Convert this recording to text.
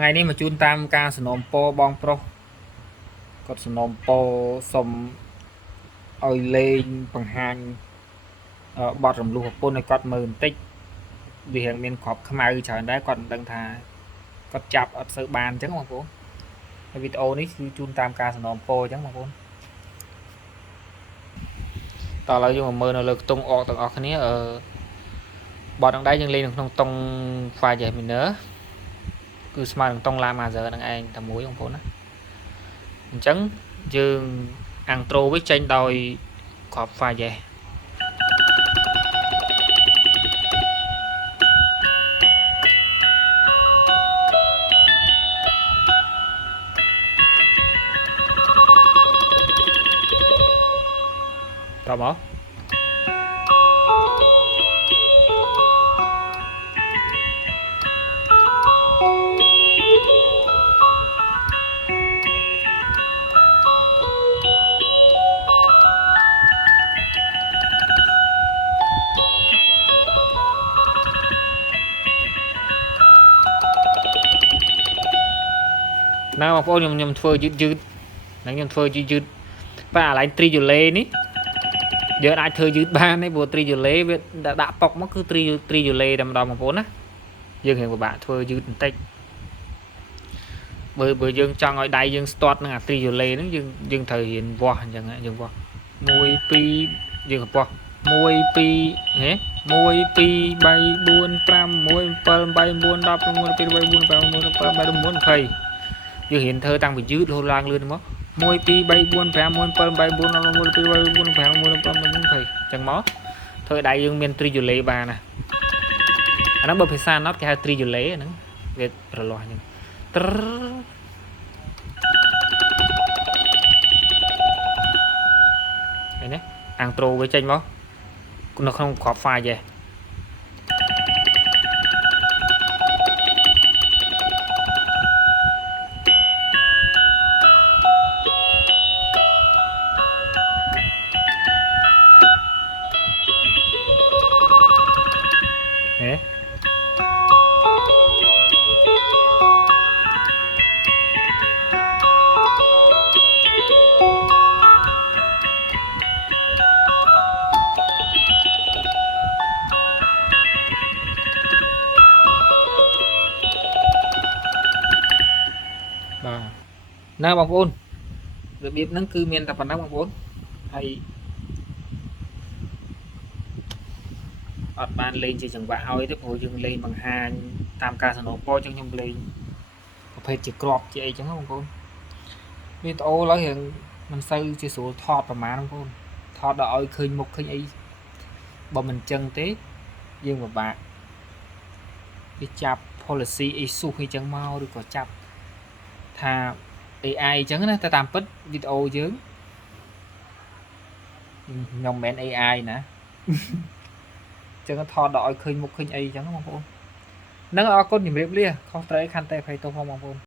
ngàyនេះមកជូនតាមការសំណូមពរបងប្រុសគាត់សំណូមពរសុំឲ្យលេងបង្ហាញបទរំលោះប្រពន្ធឲ្យគាត់មើលបន្តិចវារៀងមានក្របខ្មៅច្រើនដែរគាត់មិនដឹងថាគាត់ចាប់អត់សូវបានអញ្ចឹងបងប្អូនហើយវីដេអូនេះគឺជូនតាមការសំណូមពរអញ្ចឹងបងប្អូនតោះឥឡូវយើងមកមើលនៅលើខ្ទង់អកទាំងអស់គ្នាបទនឹងដែរយើងលេងនៅក្នុងតុង file minor គឺស្មើនឹងតុង La major នឹងឯងតែមួយបងប្អូនណាអញ្ចឹងយើងអាំងត្រូវាចេញដោយក្រប file តបមកណាបងប្អូនខ្ញុំធ្វើយឺតហ្នឹងខ្ញុំធ្វើយឺតបាទអាឡៃ triole នេះយើងអាចធ្វើយឺតបានទេព្រោះ triole វាដាក់ប៉ុកមកគឺ triole តែម្ដងបងប្អូនណាយើងរៀងពិបាកធ្វើយឺតបន្តិចបើយើងចង់ឲ្យដៃយើងស្ទាត់នឹងអា triole ហ្នឹងយើងត្រូវរៀនវាស់អញ្ចឹងយើងវាស់1 2យើងវាស់1 2ហេ1 2 3 4 5 6 7 8 9 10 11 12 13 14 15យើងរៀនធ្វើតាំងពីយឺតរហូតឡើងលឿនមក1 2 3 4 5 6 7 8 9 10 11 12 13 14 15 16 17 18 19 20 ចឹងមកធ្វើឲ្យដៃយើងមាន triole បានណាអាហ្នឹងបើភាសាណត់គេហៅ triole ហ្នឹងវារលាស់អញ្ចឹងហើយនេះអាំងត្រូវាចេញមកនៅក្នុងក្រប file ហេណាបងប្អូនរបៀបហ្នឹងគឺមានតែប៉ុណ្ណឹងបងប្អូនហើយអត់បានលេងជាចង្វាក់ឲ្យទេព្រោះយើងលេងបង្ហាញតាមការសំណូមពរចឹងខ្ញុំលេងប្រភេទជាក្របជាអីចឹងបងប្អូនវីដេអូឡើយរៀងមិនសូវជាស្រួលថតប្រហែលបងប្អូនថតដល់ឲ្យឃើញមុខឃើញអីបើមិនចឹងទេយើងពិបាកវាចាប់ policy អីស៊ូអីចឹងមកឬក៏ចាប់ថា AI អញ្ចឹងណាតែតាមពិតវីដេអូយើងខ្ញុំមិនមែន AI ណាអញ្ចឹងថតដល់ឲ្យឃើញមុខឃើញអីអញ្ចឹងបងប្អូនហ្នឹងអរគុណជំរាបលាខុសត្រូវខន្តីអភ័យទោសផងបងប្អូន